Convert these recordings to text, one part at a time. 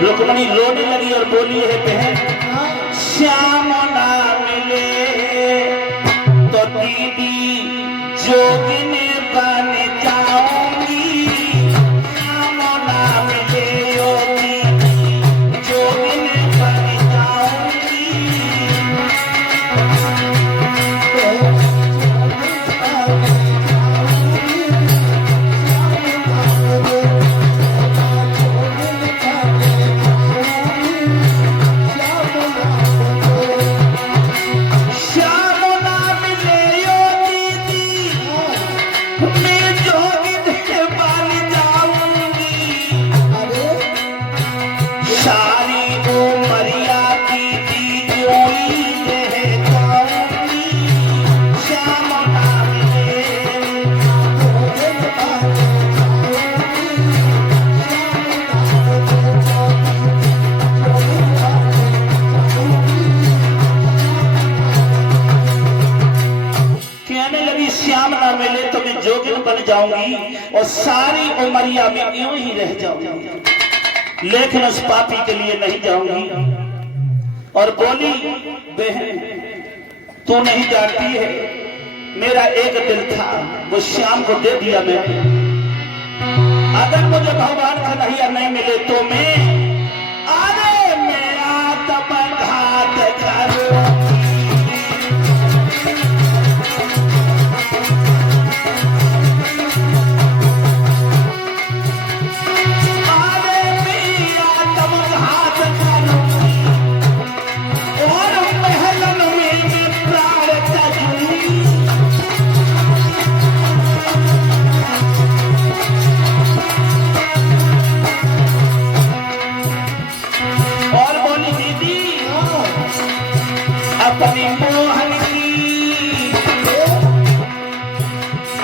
रुक्मणी रोने लगी और बोली है बहन, श्याम ना मिले तो दीदी जोगिन बन जाऊंगी। श्याम ना मिले ओ दीदी जोगिन बन जाऊंगी। श्याम ना मिले तो मैं जोगिन बन जाऊंगी और सारी उमरिया में यूं ही रह जाऊंगी, लेकिन उस पापी के लिए नहीं जाऊंगी। और बोली बहन तू नहीं जानती है, मेरा एक दिल था वो श्याम को दे दिया मैंने। अगर मुझे भगवान का नैया नहीं मिले तो मैं घात करूं।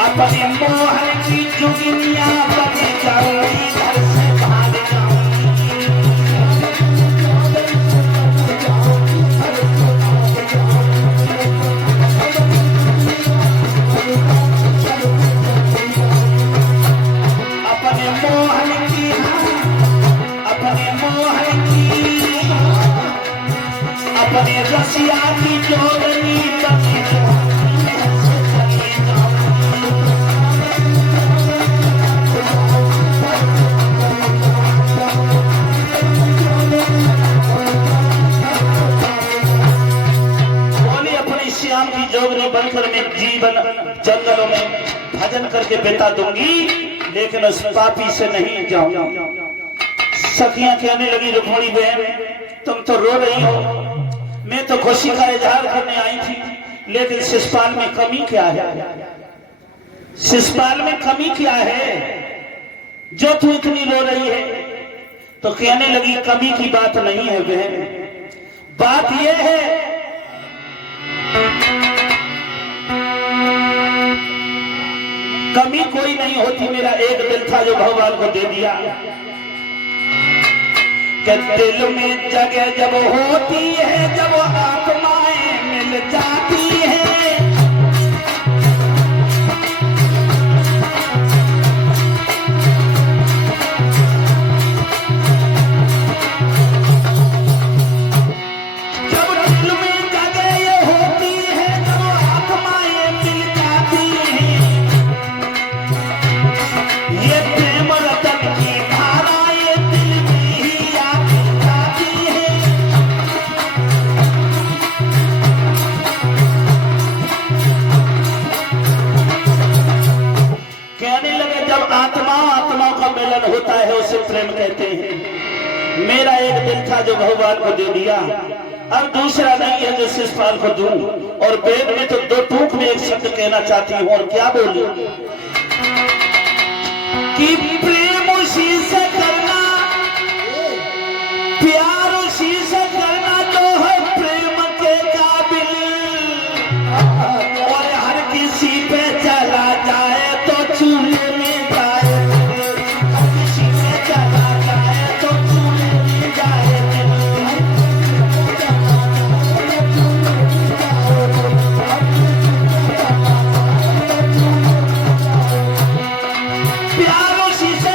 अपने मोहन की जोगिनिया बने जाऊंगी, घर से भाग जाऊंगी। अपने मोहन की अपने मोहन की अपने रसिया की जोगनी बने जाऊंगी। जोगनी बनकर मैं जीवन जंगलों में भजन करके बिता दूंगी, लेकिन उस पापी से नहीं जाऊंगा। सखियां कहने लगी रुक्मणी बहन तुम तो रो रही हो, मैं तो खुशी का इजहार करने आई थी, लेकिन शिषपाल में कमी क्या है? शिषपाल में कमी क्या है जो तू इतनी रो रही है? तो कहने लगी कमी की बात नहीं है बहन, बात यह है कमी कोई नहीं होती, मेरा एक दिल था जो भगवान को दे दिया। कि दिल में जगह जब होती है, जब आत्माएं मिल जाती हैं, जब दिल में जगह ये होती है, जब आत्माएं मिल जाती हैं, ये प्रेम रतन की धारा ये दिल में ही आती जाती है। कहने लगे जब आत्मा का मिलन होता है उसे प्रेम कहते हैं। मेरा एक दिल था जो भगवान को दे दिया, अब दूसरा नहीं है जो शिषपाल को दूं। और वेद में तो दो टूक में एक शब्द कहना चाहती हूँ, और क्या बोलूं कि प्रेम उसी से करना, प्यार उसी से करना जो है प्रेम के काबिल, और हर किसी पे चला जाए तो चूल्हे में जाए, हर किसी पे चला जाए तो चूल्हे में जाए। प्यार उसी से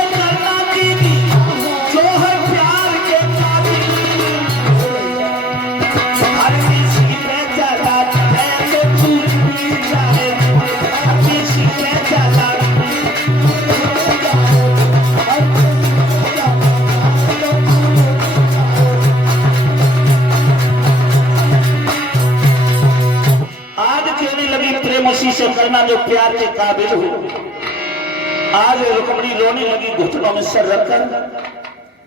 प्यार के काबिल हो। आज रुक्मिणी रोने लगी घुटनों में सर रखकर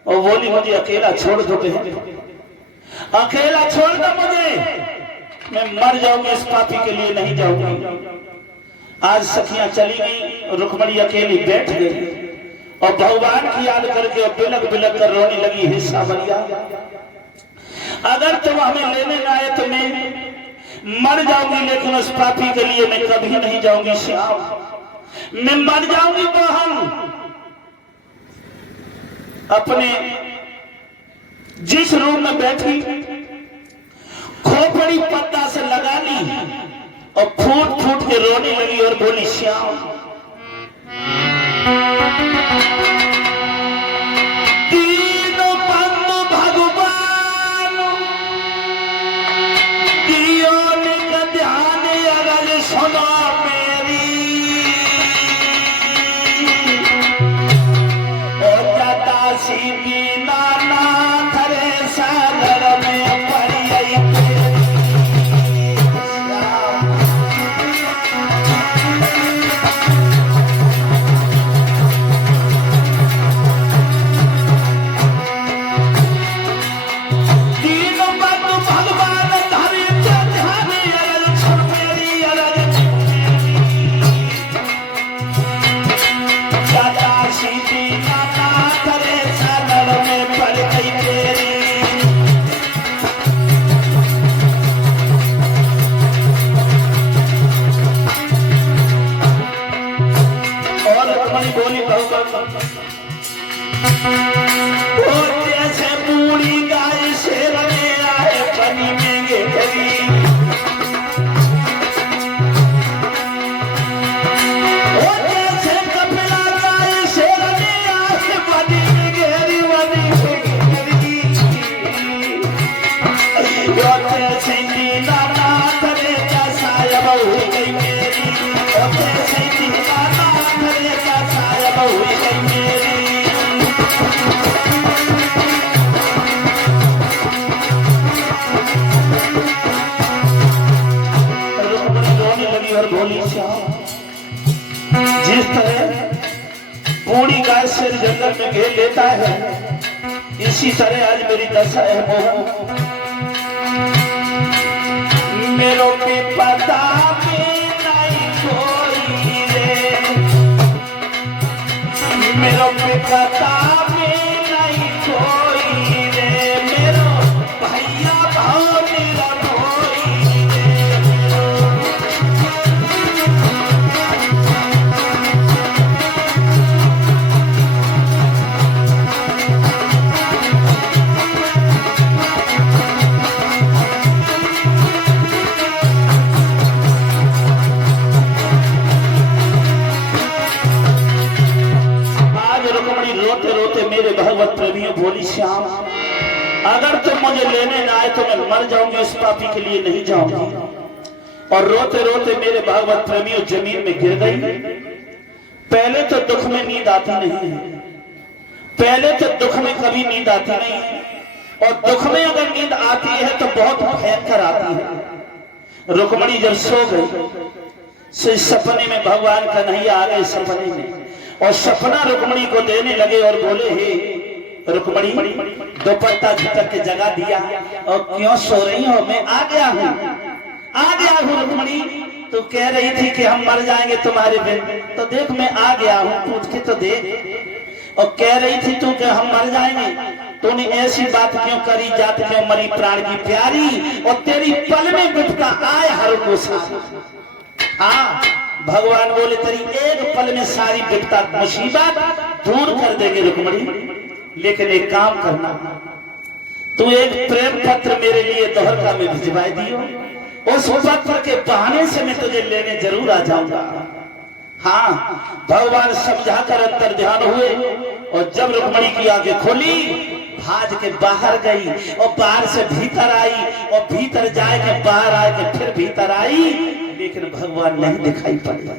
और बोली मुझे अकेला छोड़ दो बहन, अकेला छोड़ दो मुझे, मैं मर जाऊंगी, इस पापी के लिए नहीं जाऊंगी। आज सखियां चली गई, रुक्मिणी अकेली बैठ गई और भगवान की याद करके और बिलक बिलक कर रोने लगी, हे सावरिया अगर तुम हमें लेने न आए तो मैं मर जाऊंगी, लेकिन उस पापी के लिए मैं कभी नहीं जाऊंगी श्याम, मैं मर जाऊंगी। तो हम अपने जिस रूम में बैठी खोपड़ी पर्दा से लगा ली और फूट फूट के रोने लगी और बोली श्याम तीनों बंधु भगवान दियो निक ध्यान अगर सुनो मेरी, और दाता सीधी नाना थरे सागर में पड़ी जिस तरह बूढ़ी गाय से जंगल में घेर लेता है, इसी तरह आज मेरी दशा है मोह। मेरो पे पता भी नहीं कोई रे, मेरो पे पता भी नहीं कोई रे, मेरो भैया भाव मेरा भगवत प्रेमियों बोली श्याम अगर तुम मुझे लेने ना आए तो मैं मर जाऊंगी, इस पापी के लिए नहीं जाऊंगी। और रोते रोते मेरे भगवत प्रेमियों जमीन में गिर गई। पहले तो दुख में नींद आती नहीं है, पहले तो दुख में कभी नींद आती नहीं है, और दुख में अगर नींद आती है तो बहुत भयंकर आती है। रुक्मिणी जब सो गई, सपने में भगवान कन्हैया आ गए सपने में, और सपना रुक्मिणी को देने लगे और बोले हे रुक्मिणी दोपट्टा झटक के जगा दिया और क्यों सो रही हो, मैं आ गया हूँ रुक्मिणी, तू कह रही थी कि हम मर जाएंगे तुम्हारे बिन, तो देख मैं आ गया हूँ, तू उठ के तो देख। और कह रही थी तू कि हम मर जाएंगे, तूने ऐसी बात क्यों करी, जात क्यों मरी प्राण की प्यारी, और तेरी पल में बिपता आए हर को हाँ भगवान बोले तेरी एक पल में सारी विपता मुसीबत दूर कर देंगे रुक्मिणी, लेकिन एक काम करना, तू एक प्रेम पत्र मेरे लिए दोहरका में भिजवा दियो, उस पत्र के बहाने से मैं तुझे लेने जरूर आ जाऊंगा। हाँ भगवान समझाकर अंतर ध्यान हुए, और जब रुक्मिणी की आंखें खोली भाज के बाहर गई, और बाहर से भीतर आई, और भीतर जाए के बाहर आए के फिर भीतर आई, लेकिन भगवान नहीं दिखाई पड़े।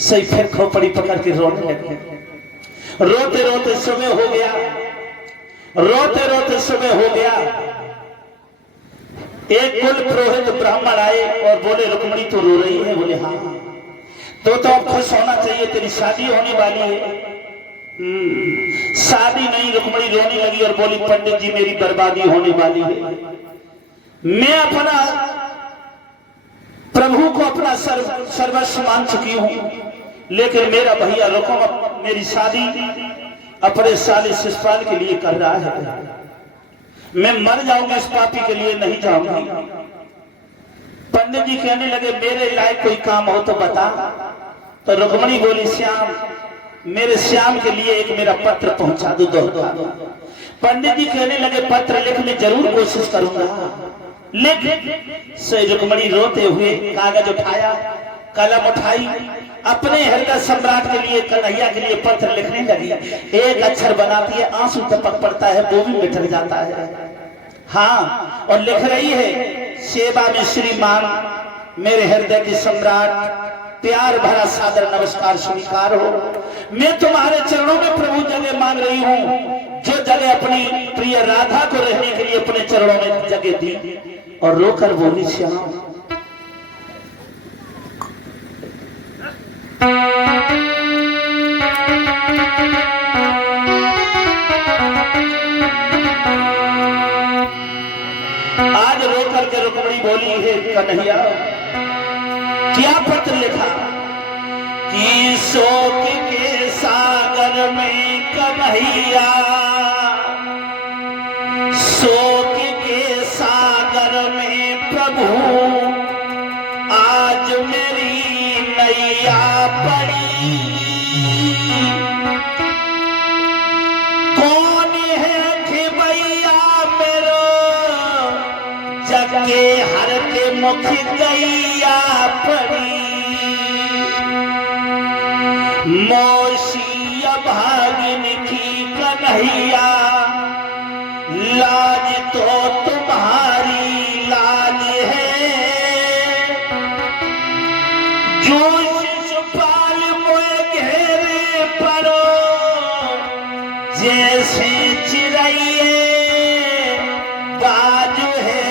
सही फिर खोपड़ी पकड़ के रोने लगे। रोते रोते सुबह हो गया, रोते रोते सुबह हो गया। एक कुल पुरोहित ब्राह्मण आए और बोले रुक्मिणी तो रो रही है, बोले हाँ। तो अब खुश होना चाहिए, तेरी शादी होने वाली है। शादी नहीं, रुक्मणी रोने लगी और बोली पंडित जी मेरी बर्बादी होने वाली है। मैं अपना प्रभु को अपना सर्वस्व मान चुकी हूं, लेकिन मेरा भैया रुकम मेरी शादी अपने साले शिषपाल के लिए कर रहा है। मैं मर जाऊंगी, इस पापी के लिए नहीं जाऊंगी। पंडित जी कहने लगे मेरे लायक कोई काम हो तो बता। तो रुक्मणी बोली श्याम, मेरे श्याम के लिए एक मेरा पत्र पहुंचा दो। पंडित जी कहने लगे पत्र लिख, मैं जरूर कोशिश करूंगा, लेकिन से रुक्मणी रोते हुए कागज उठाया, कलम उठाई, अपने हृदय सम्राट के लिए, कन्हैया के लिए पत्र लिखने लगी। एक अक्षर बनाती है, आंसू टपक पड़ता है, वो भी मिट जाता है। हाँ, और लिख रही है सेवा में श्रीमान, मेरे हृदय के सम्राट, प्यार भरा सादर नमस्कार स्वीकार हो। मैं तुम्हारे चरणों में प्रभु जगह मांग रही हूँ, जो जगह अपनी प्रिय राधा को रहने के लिए अपने चरणों में जगह दी। और रोकर बोली श्याम, आज रोकर के रुक्मणी बोली है कन्हैया क्या पत्र लिखा कि शोक के सागर में कन्हैया, शोक के सागर में प्रभु आज मेरी नैया पड़ी। कौन है कि भैया मेरो जग के हर के मुख गैया पड़ी। मौसी भागिन की कन्हैया, लाज तो तुम्हारी लाज है। जो शिषपाल मोए घेरे पड़ो, जैसे चिड़ैये बाज है।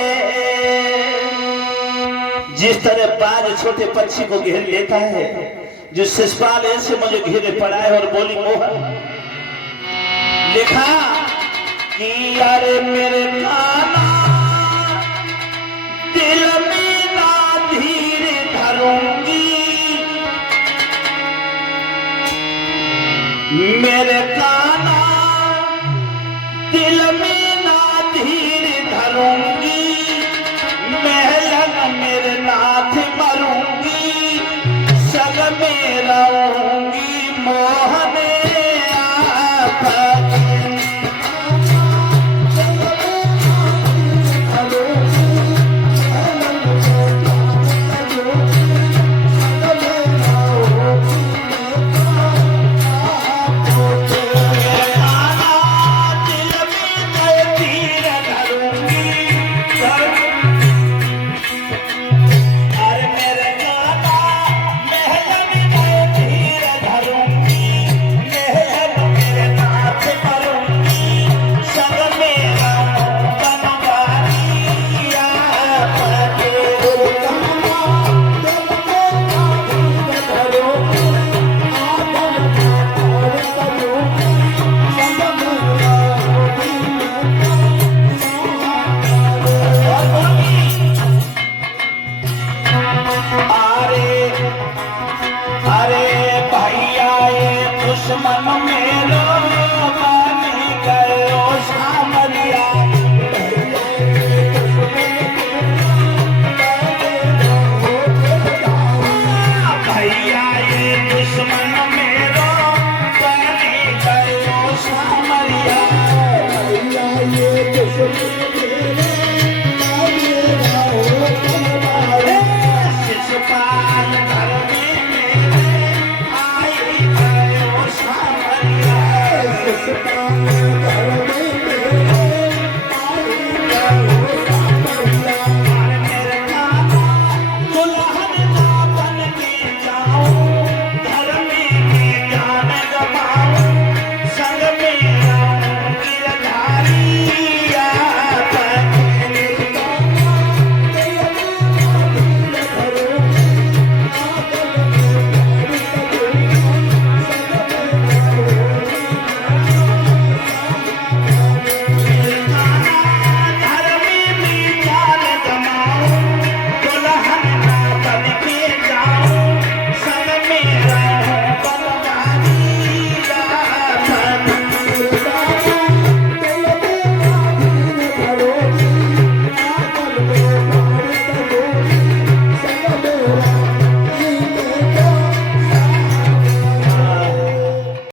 जिस तरह बाज छोटे पक्षी को घेर लेता है, जो शिषपाल ऐसे मुझे घेरे पड़ा है। और बोली मोहन लिखा कि अरे मेरे काना दिल में ना धीर धरूंगी, मेरे काना दिल में ना धीर धरूंगी। महलन मेरे नाथ मरूंगी, सग में रहूंगी मोहन आप। Bye.